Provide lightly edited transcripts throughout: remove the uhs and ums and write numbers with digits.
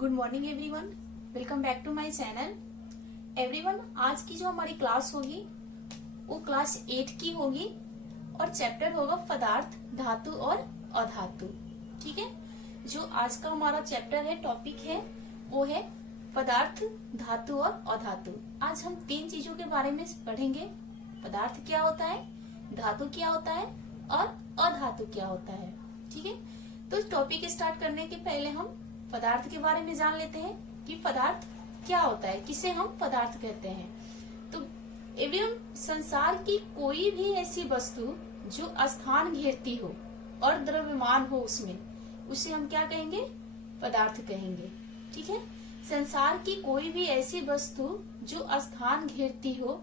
Good morning everyone, welcome back to my channel. Everyone, आज की जो हमारी क्लास होगी वो क्लास 8 की होगी और चैप्टर होगा पदार्थ, धातु और अधातु। ठीक है, जो आज का हमारा चैप्टर है, टॉपिक है, वो है पदार्थ, धातु और अधातु। आज हम 3 चीजों के बारे में पढ़ेंगे। पदार्थ क्या होता है, धातु क्या होता है और अधातु क्या होता है। ठीक है, तो टॉपिक स्टार्ट करने के पहले हम पदार्थ के बारे में जान लेते हैं कि पदार्थ क्या होता है, किसे हम पदार्थ कहते हैं। तो एवं संसार की कोई भी ऐसी वस्तु जो स्थान घेरती हो और द्रव्यमान हो उसमें, उसे हम क्या कहेंगे, पदार्थ कहेंगे। ठीक है, संसार की कोई भी ऐसी वस्तु जो स्थान घेरती हो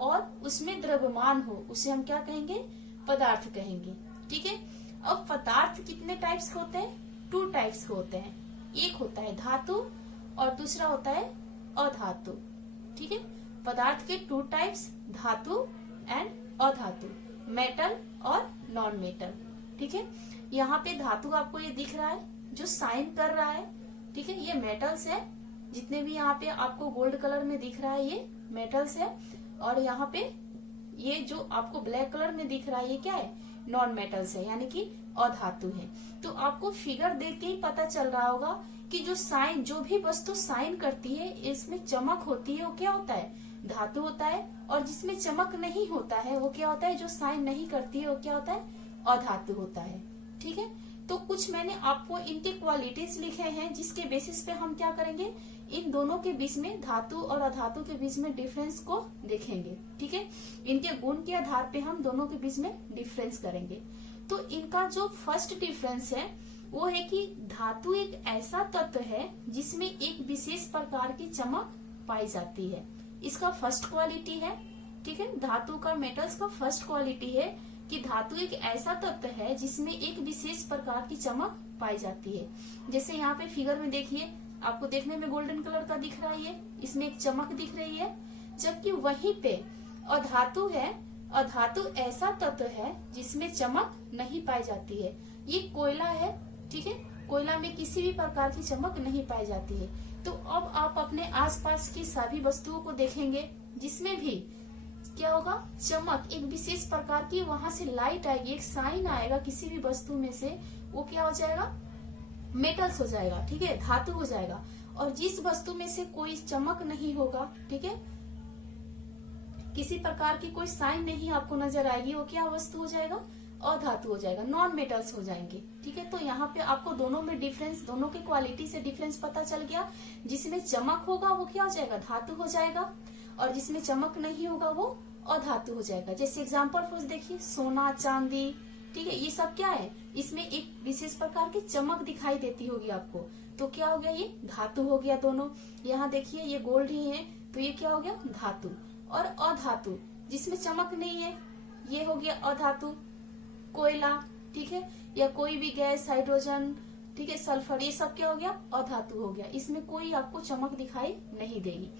और उसमें द्रव्यमान हो, उसे हम क्या कहेंगे, पदार्थ कहेंगे। ठीक है, अब पदार्थ कितने टाइप्स के होते हैं? 2 टाइप्स के होते हैं। एक होता है धातु और दूसरा होता है अधातु। ठीक है, पदार्थ के 2 टाइप्स, धातु एंड अधातु, मेटल और नॉन मेटल। ठीक है, यहाँ पे धातु आपको ये दिख रहा है जो साइन कर रहा है। ठीक है, ये मेटल्स है, जितने भी यहाँ पे आपको गोल्ड कलर में दिख रहा है ये मेटल्स है। और यहाँ पे ये जो आपको ब्लैक कलर में दिख रहा है ये क्या है, नॉन मेटल्स है, यानी कि अधातु है। तो आपको फिगर देख के ही पता चल रहा होगा कि जो साइन, जो भी वस्तु साइन करती है, इसमें चमक होती है, वो क्या होता है, धातु होता है। और जिसमें चमक नहीं होता है वो क्या होता है, जो साइन नहीं करती है वो क्या होता है, अधातु होता है। ठीक है, तो कुछ मैंने आपको इनके क्वालिटीज लिखे हैं जिसके बेसिस पे हम क्या करेंगे, इन दोनों के बीच में, धातु और अधातु के बीच में डिफरेंस को देखेंगे। ठीक है, इनके गुण के आधार पे हम दोनों के बीच में डिफरेंस करेंगे। तो इनका जो फर्स्ट डिफरेंस है वो है कि धातु एक ऐसा तत्व है जिसमें एक विशेष प्रकार की चमक पाई जाती है। इसका फर्स्ट क्वालिटी है। ठीक है, धातु का, मेटल्स का फर्स्ट क्वालिटी है कि धातु एक ऐसा तत्व है जिसमें एक विशेष प्रकार की चमक पाई जाती है। जैसे यहाँ पे फिगर में देखिए, आपको देखने में गोल्डन कलर का दिख रहा है, इसमें एक चमक दिख रही है। जबकि वहीं पे अधातु है, अधातु ऐसा तत्व है जिसमें चमक नहीं पाई जाती है। ये कोयला है। ठीक है, कोयला में किसी भी प्रकार की चमक नहीं पाई जाती है। तो अब आप अपने आसपास की सभी वस्तुओं को देखेंगे जिसमें भी क्या होगा, चमक, एक विशेष प्रकार की वहां से लाइट आएगी, एक साइन आएगा किसी भी वस्तु में से, वो क्या हो जाएगा, मेटल्स हो जाएगा। ठीक है, धातु हो जाएगा। और जिस वस्तु में से कोई चमक नहीं होगा, ठीक है, किसी प्रकार की कोई साइन नहीं आपको नजर आएगी, वो क्या वस्तु हो जाएगा, अधातु हो जाएगा, नॉन मेटल्स हो जाएंगे। ठीक है, तो यहाँ पे आपको दोनों में डिफरेंस, दोनों के क्वालिटी से डिफरेंस पता चल गया। जिसमें चमक होगा वो क्या हो जाएगा, धातु हो जाएगा, और जिसमें चमक नहीं होगा वो अधातु हो जाएगा। जैसे एग्जाम्पल फॉर देखिए, सोना, चांदी, ठीक है, ये सब क्या है, इसमें एक विशेष प्रकार की चमक दिखाई देती होगी आपको, तो क्या हो गया, ये धातु हो गया दोनों। यहाँ देखिए ये गोल्ड ही है, तो ये क्या हो गया, धातु। और अधातु जिसमें चमक नहीं है, ये हो गया अधातु, कोयला, ठीक है, या कोई भी गैस, हाइड्रोजन, ठीक है, सल्फर, ये सब क्या हो गया, अधातु हो गया। इसमें कोई आपको चमक दिखाई नहीं देगी।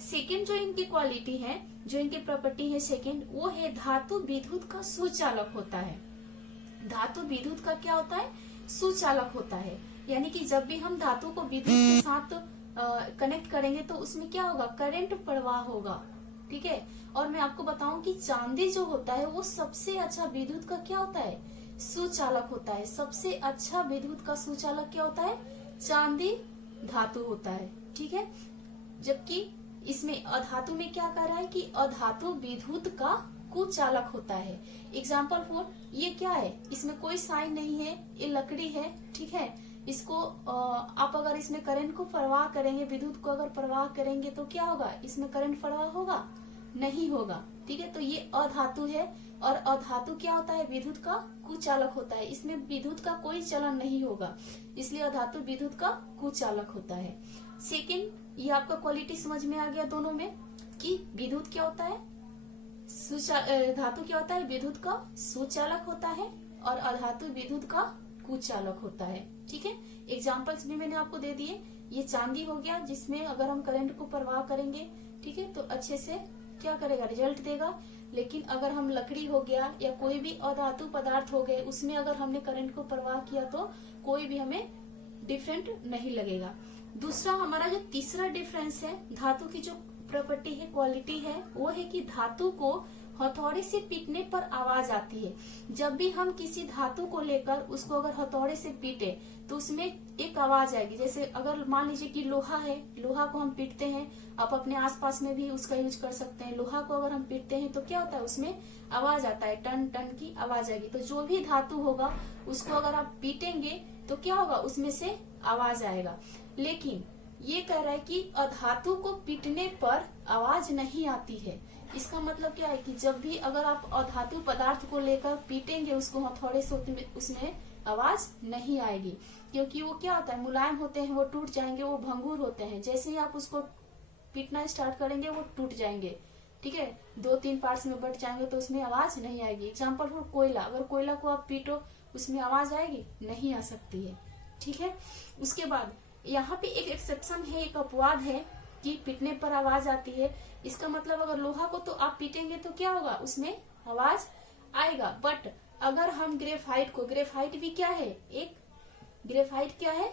सेकेंड जो इनकी क्वालिटी है, जो इनकी प्रॉपर्टी है सेकेंड, वो है धातु विद्युत का सुचालक होता है। धातु विद्युत का क्या होता है, सुचालक होता है। यानी कि जब भी हम धातु को विद्युत के साथ कनेक्ट करेंगे तो उसमें क्या होगा, करंट प्रवाह होगा। ठीक है, और मैं आपको बताऊं कि चांदी जो होता है वो सबसे अच्छा विद्युत का क्या होता है, सुचालक होता है। सबसे अच्छा विद्युत का सुचालक क्या होता है, चांदी धातु होता है। ठीक है, जबकि इसमें अधातु में क्या कह रहा है कि अधातु विद्युत का कुचालक होता है। एग्जाम्पल फॉर, ये क्या है, इसमें कोई साइन नहीं है, ये लकड़ी है। ठीक है, इसको आप अगर इसमें करंट को प्रवाह करेंगे, विद्युत को अगर प्रवाह करेंगे तो क्या होगा, इसमें करंट प्रवाह होगा, नहीं होगा। ठीक है, तो ये अधातु है। और अधातु क्या होता है, विद्युत का कुचालक होता है, इसमें विद्युत का कोई चलन नहीं होगा, इसलिए अधातु विद्युत का कुचालक होता है। सेकेंड, ये आपका क्वालिटी समझ में आ गया दोनों में कि विद्युत क्या होता है, धातु क्या होता है, विद्युत का सुचालक होता है, और अधातु विद्युत का कुचालक होता है। ठीक है, एग्जाम्पल्स भी मैंने आपको दे दिए। ये चांदी हो गया जिसमें अगर हम करंट को प्रवाह करेंगे, ठीक है, तो अच्छे से क्या करेगा, रिजल्ट देगा। लेकिन अगर हम लकड़ी हो गया या कोई भी अधातु पदार्थ हो गए, उसमें अगर हमने करंट को प्रवाह किया तो कोई भी हमें डिफरेंट नहीं लगेगा। दूसरा हमारा जो तीसरा डिफरेंस है धातु की जो प्रॉपर्टी है, क्वालिटी है, वो है कि धातु को हथौड़े से पीटने पर आवाज आती है। जब भी हम किसी धातु को लेकर उसको अगर हथौड़े से पीटे तो उसमें एक आवाज आएगी। जैसे अगर मान लीजिए कि लोहा है, लोहा को हम पीटते हैं, आप अपने आसपास में भी उसका यूज कर सकते हैं। लोहा को अगर हम पीटते हैं तो क्या होता है, उसमें आवाज आता है, टन टन की आवाज आएगी। तो जो भी धातु होगा उसको अगर आप पीटेंगे तो क्या होगा, उसमें से आवाज आएगा। लेकिन ये कह रहा है कि अधातु को पीटने पर आवाज नहीं आती है। इसका मतलब क्या है कि जब भी अगर आप अधातु पदार्थ को लेकर पीटेंगे उसको हथौड़े से, उसमें आवाज नहीं आएगी, क्योंकि वो क्या होता है, मुलायम होते हैं, वो टूट जाएंगे, वो भंगुर होते हैं। जैसे ही आप उसको पीटना स्टार्ट करेंगे वो टूट जाएंगे, ठीक है, 2-3 पार्ट्स में बट जाएंगे, तो उसमें आवाज नहीं आएगी। एग्जाम्पल फॉर कोयला, अगर कोयला को आप पीटो उसमें आवाज आएगी, नहीं आ सकती है, ठीक है। उसके बाद यहाँ पे एक एक्सेप्शन है, एक अपवाद है कि पीटने पर आवाज आती है। इसका मतलब अगर लोहा को तो आप पीटेंगे तो क्या होगा, उसमें आवाज आएगा। बट अगर हम ग्रेफाइट को, ग्रेफाइट भी क्या है, एक ग्रेफाइट क्या है,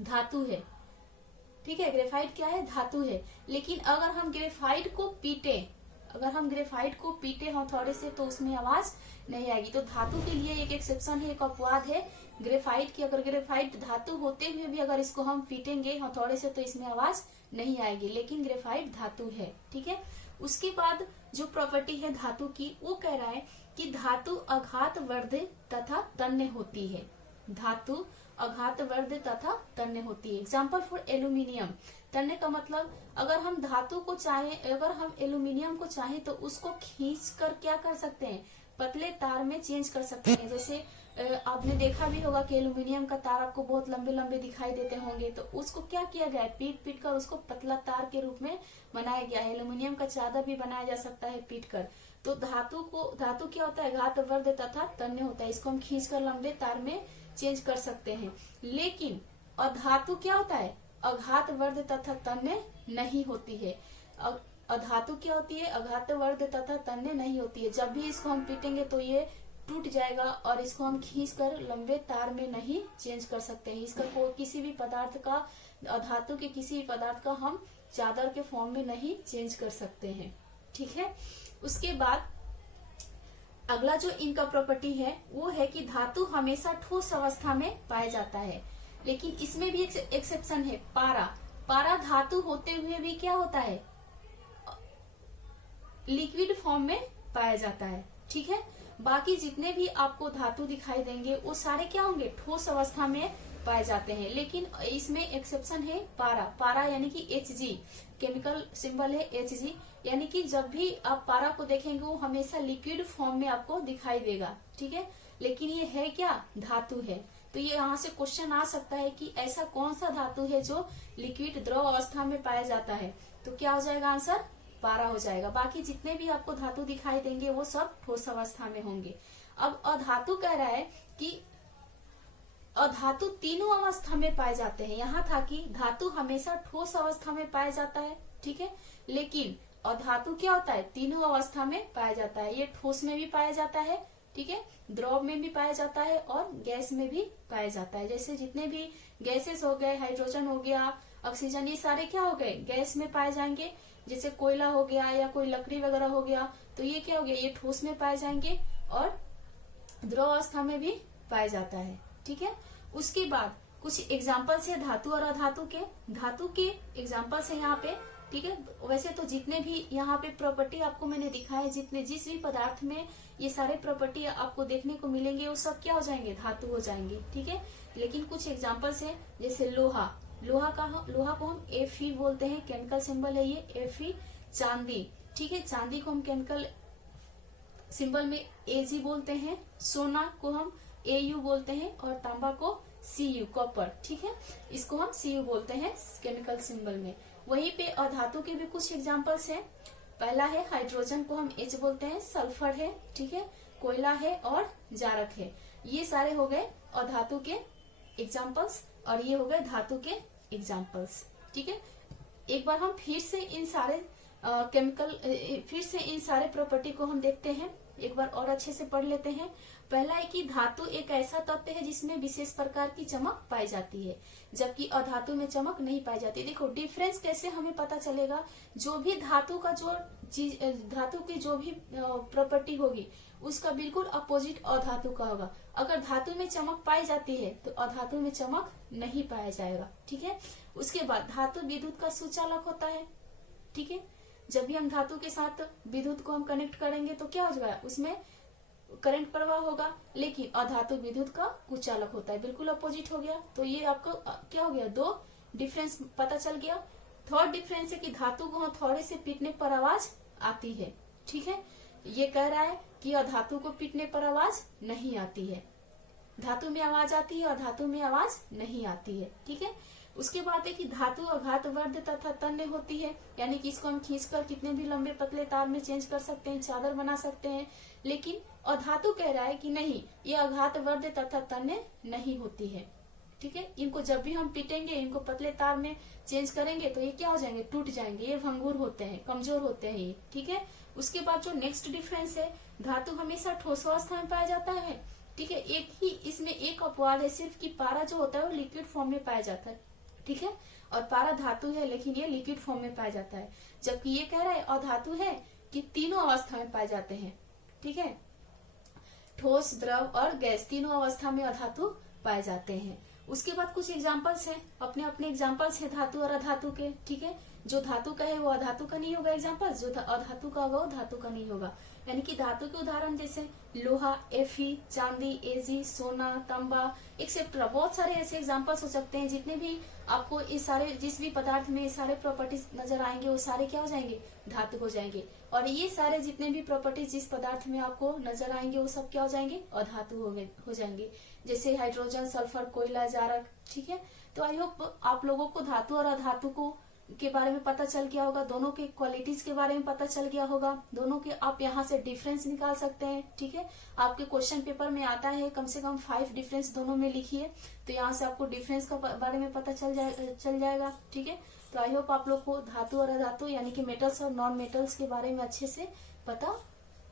धातु है, ठीक है, ग्रेफाइट क्या है, धातु है। लेकिन अगर हम ग्रेफाइट को पीटे, अगर हम ग्रेफाइट को पीटे हथौड़े से तो उसमें आवाज नहीं आएगी। तो धातु के लिए एक एक्सेप्शन है, एक अपवाद है ग्रेफाइट की। अगर ग्रेफाइट धातु होते हुए भी अगर इसको हम पीटेंगे हथौड़े से तो इसमें आवाज नहीं आएगी, लेकिन ग्रेफाइट धातु है, ठीक है। उसके बाद जो प्रॉपर्टी है धातु की, वो कह रहा है कि धातु आघातवर्ध तथा तन्य होती है। धातु आघातवर्ध तथा तन्य होती है। एग्जाम्पल फॉर एल्यूमिनियम, तन्य का मतलब अगर हम धातु को चाहे, अगर हम एल्यूमिनियम को चाहे तो उसको खींच कर क्या कर सकते हैं, पतले तार में चेंज कर सकते हैं। जैसे आपने देखा भी होगा कि एल्यूमिनियम का तार आपको बहुत लंबे लंबे दिखाई देते होंगे, तो उसको क्या किया गया है, पीट पीट कर उसको पतला तार के रूप में बनाया गया है। एल्यूमिनियम का चादर भी बनाया जा सकता है पीट कर। तो धातु क्या होता है, आघातवर्ध तथा तन्य होता है। इसको हम खींच कर लंबे तार में चेंज कर सकते हैं। लेकिन अधातु क्या होता है, आघातवर्ध तथा तन्य नहीं होती है। अधातु क्या होती है, आघातवर्ध तथा तन्य नहीं होती है। जब भी इसको हम पीटेंगे तो ये टूट जाएगा और इसको हम खींच कर लंबे तार में नहीं चेंज कर सकते हैं। इसका कोई किसी भी पदार्थ का, धातु के किसी भी पदार्थ का हम चादर के फॉर्म में नहीं चेंज कर सकते हैं, ठीक है। उसके बाद अगला जो इनका प्रॉपर्टी है वो है कि धातु हमेशा ठोस अवस्था में पाया जाता है। लेकिन इसमें भी एक एक्सेप्शन है, पारा। पारा धातु होते हुए भी क्या होता है, लिक्विड फॉर्म में पाया जाता है, ठीक है। बाकी जितने भी आपको धातु दिखाई देंगे वो सारे क्या होंगे, ठोस अवस्था में पाए जाते हैं। लेकिन इसमें एक्सेप्शन है पारा। पारा यानी कि Hg, केमिकल सिंबल है Hg, यानी कि जब भी आप पारा को देखेंगे वो हमेशा लिक्विड फॉर्म में आपको दिखाई देगा, ठीक है। लेकिन ये है क्या, धातु है। तो ये यहाँ से क्वेश्चन आ सकता है कि ऐसा कौन सा धातु है जो लिक्विड द्रव अवस्था में पाया जाता है, तो क्या हो जाएगा आंसर, पारा हो जाएगा। बाकी जितने भी आपको धातु दिखाई देंगे वो सब ठोस अवस्था में होंगे। अब अधातु कह रहा है कि अधातु तीनों अवस्था में पाए जाते हैं। यहाँ था कि धातु हमेशा ठोस अवस्था में पाया जाता है, ठीक है, लेकिन अधातु क्या होता है, तीनों अवस्था में पाया जाता है। ये ठोस में भी पाया जाता है, ठीक है, द्रव में भी पाया जाता है और गैस में भी पाया जाता है। जैसे जितने भी गैसेस हो गए, हाइड्रोजन हो गया, ऑक्सीजन, ये सारे क्या हो गए, गैस में पाए जाएंगे। जैसे कोयला हो गया या कोई लकड़ी वगैरह हो गया तो ये क्या हो गया, ये ठोस में पाए जाएंगे और द्रव अवस्था में भी पाया जाता है, ठीक है। उसके बाद कुछ एग्जाम्पल्स है धातु और अधातु के। धातु के एग्जाम्पल्स है यहाँ पे, ठीक है। वैसे तो जितने भी यहाँ पे प्रॉपर्टी आपको मैंने दिखाए, जितने जिस भी पदार्थ में ये सारे प्रॉपर्टी आपको देखने को मिलेंगे वो सब क्या हो जाएंगे, धातु हो जाएंगे, ठीक है। लेकिन कुछ एग्जाम्पल्स है, जैसे लोहा। लोहा को हम Fe बोलते हैं, केमिकल सिंबल है ये Fe। चांदी, ठीक है, चांदी को हम केमिकल सिंबल में Ag बोलते हैं। सोना को हम Au बोलते हैं और तांबा को Cu, कॉपर, ठीक है, इसको हम Cu बोलते हैं केमिकल सिंबल में। वहीं पे अधातु के भी कुछ एग्जाम्पल्स हैं। पहला है हाइड्रोजन को हम H बोलते हैं, सल्फर है, ठीक है, कोयला है और जारक है। ये सारे हो गए अधातु के एग्जाम्पल्स और ये हो गए धातु के एग्जाम्पल्स, ठीक है। एक बार हम फिर से इन सारे प्रॉपर्टी को हम देखते हैं। एक बार और अच्छे से पढ़ लेते हैं। पहला है कि धातु एक ऐसा तत्व है जिसमें विशेष प्रकार की चमक पाई जाती है, जबकि अधातु में चमक नहीं पाई जाती। देखो डिफरेंस कैसे हमें पता चलेगा, जो भी धातु का जो चीज, धातु की जो भी प्रॉपर्टी होगी उसका बिल्कुल अपोजिट अधातु का होगा। अगर धातु में चमक पाई जाती है तो अधातु में चमक नहीं पाया जाएगा, ठीक है। उसके बाद धातु विद्युत का सुचालक होता है, ठीक है। जब भी हम धातु के साथ विद्युत को हम कनेक्ट करेंगे तो क्या हो जाएगा, उसमें करंट प्रवाह होगा, लेकिन अधातु विद्युत का कुचालक होता है, बिल्कुल अपोजिट हो गया। तो ये आपको क्या हो गया, दो डिफरेंस पता चल गया। थर्ड डिफरेंस है कि धातु को हथौड़े से पीटने पर आवाज आती है, ठीक है। ये कह रहा है कि अधातु को पीटने पर आवाज नहीं आती है, धातु में आवाज आती है और धातु में आवाज नहीं आती है, ठीक है। उसके बाद है कि धातु आघातवर्ध तथा तन्य होती है, यानी कि इसको हम खींचकर कितने भी लंबे पतले तार में चेंज कर सकते हैं, चादर बना सकते हैं। लेकिन अधातु कह रहा है कि नहीं, ये आघातवर्ध तथा तन्य नहीं होती है, ठीक है। इनको जब भी हम पीटेंगे, इनको पतले तार में चेंज करेंगे तो ये क्या हो जाएंगे, टूट जाएंगे, ये भंगुर होते हैं, कमजोर होते हैं ये, ठीक है। उसके बाद जो नेक्स्ट डिफरेंस है, धातु हमेशा ठोसावस्था में पाया जाता है, ठीक है। एक ही इसमें एक अपवाद है सिर्फ कि पारा जो होता है वो लिक्विड फॉर्म में पाया जाता है, ठीक है। और पारा धातु है लेकिन ये लिक्विड फॉर्म में पाया जाता है, जबकि ये कह रहा है अधातु है कि तीनों अवस्था में पाए जाते हैं, ठीक है। ठोस, द्रव और गैस तीनों अवस्था में अधातु पाए जाते हैं। उसके बाद कुछ एग्जांपल्स हैं, अपने अपने एग्जांपल्स हैं धातु और अधातु के, ठीक है। जो धातु का है वो अधातु का नहीं होगा एग्जांपल्स, जो अधातु का होगा वो धातु का नहीं होगा। यानी कि धातु के उदाहरण जैसे लोहा, Fe, चांदी, Ag, सोना, तांबा एक्सेट्रा, बहुत सारे ऐसे एग्जांपल्स हो सकते हैं। जितने भी आपको इस सारे जिस भी पदार्थ में सारे प्रॉपर्टीज नजर आएंगे वो सारे क्या हो जाएंगे, धातु हो जाएंगे। और ये सारे जितने भी प्रॉपर्टीज जिस पदार्थ में आपको नजर आएंगे वो सब क्या हो जाएंगे, अधातु हो जाएंगे। जैसे हाइड्रोजन, सल्फर, कोयला, जारक, ठीक है। तो आई होप आप लोगों को धातु और अधातु को के बारे में पता चल गया होगा, दोनों के क्वालिटीज के बारे में पता चल गया होगा, दोनों के आप यहाँ से डिफरेंस निकाल सकते हैं, ठीक है। आपके क्वेश्चन पेपर में आता है कम से कम 5 डिफरेंस दोनों में लिखिए, तो यहाँ से आपको डिफरेंस का बारे में पता चल जाएगा, ठीक है। तो आई होप आप लोग को धातु और अधातु यानी कि मेटल्स और नॉन मेटल्स के बारे में अच्छे से पता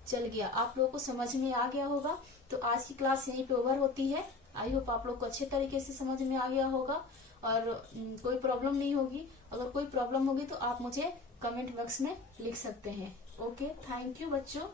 चल गया, आप लोगों को समझ में आ गया होगा। तो आज की क्लास यहीं पे ओवर होती है। आई होप आप लोग को अच्छे तरीके से समझ में आ गया होगा और कोई प्रॉब्लम नहीं होगी। अगर कोई प्रॉब्लम होगी तो आप मुझे कमेंट बॉक्स में लिख सकते हैं। ओके, थैंक यू बच्चों।